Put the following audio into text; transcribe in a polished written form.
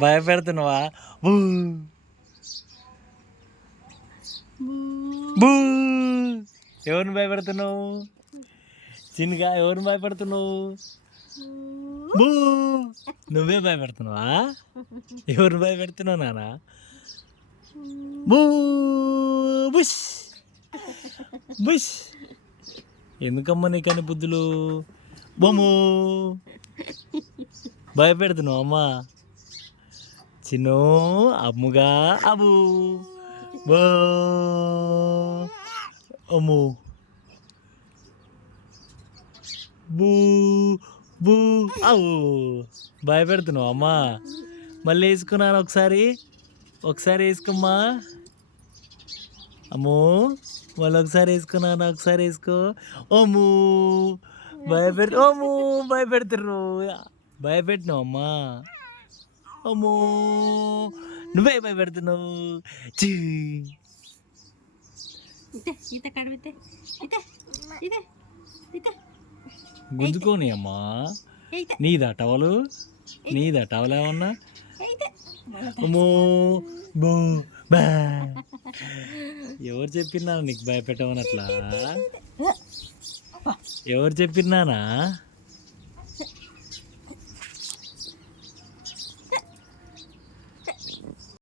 భయపెడుతున్నావా? బూ బూ. ఎవరిని భయపెడుతున్నావు? చిన్నగా ఎవరిని భయపెడుతున్నావు? బూ. నువ్వే భయపెడుతున్నావా? ఎవరిని భయపెడుతున్నావు నాన్న? బూ బుష్ బుష్. ఎందుకమ్మా నీకని బుద్ధులు? బొమ్ము భయపెడుతున్నావు అమ్మా. చిన్నో అమ్ముగా అబు బో అమ్ము బూ బూ అవు. భయపెడుతున్నావు అమ్మా. మళ్ళీ వేసుకున్నాను ఒకసారి వేసుకోమ్మా. అమ్మో మళ్ళీ ఒకసారి వేసుకున్నాను, ఒకసారి వేసుకో. ఓము భయపెడుతుర్రు. భయపెట్టినావు అమ్మా. అమ్మో నువ్వే భయపెడుతున్నావు. గుంజుకోని అమ్మా. నీదా టవలు ఏమన్నా? అమ్మో బో బా. ఎవరు చెప్పినా నీకు భయపెట్టమని అట్లా? ఎవరు చెప్పినానా?